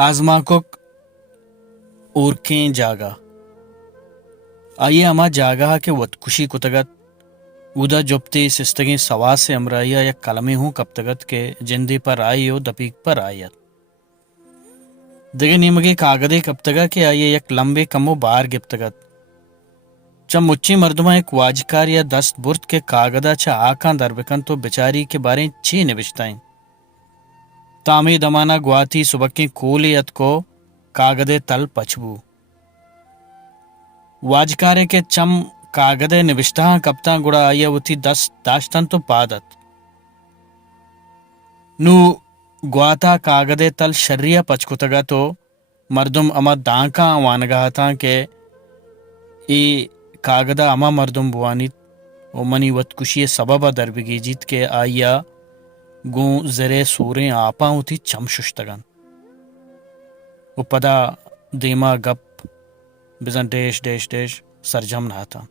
आजमाकोक ओरकें जागा आइए अमा जागा के वतकुशी कुतगत उदा जुप्ती सिस्तगी सवा से अमराइया या कलमे हूँ कब तगत के जिंदे पर आई हो दपीक पर आयत दगे निमगे कागदे कब तगा के आइए एक लंबे कमो बार गिप्तगत च मुच्ची मर्दमा एक वाजकार या दस्त बुर्त के कागदा च आका दरबकन तो बेचारी के बारे ची निविश्ताएं तामी दमाना ग्वाती सुबकी कोलियत को कागदे तल पछबू वाजकारे के चम कागदे निविष्टा कप्ता गुड़ा आया उथी दस दाश्तन तो पादत नु ग्वाता कागदे तल शर्रिया पचकुतगा तो मर्दुम अमा दांका वानगा था के ई कागदा अमा मर्दुम बुआनित ओ मनी वतकुशी सबबा दरबिगी जीत के आया गो जरे सूरे आपा उथी चमशुश्तगन वो पदा देमा गप बिजन डेश डेश डेश सरजम नहा था।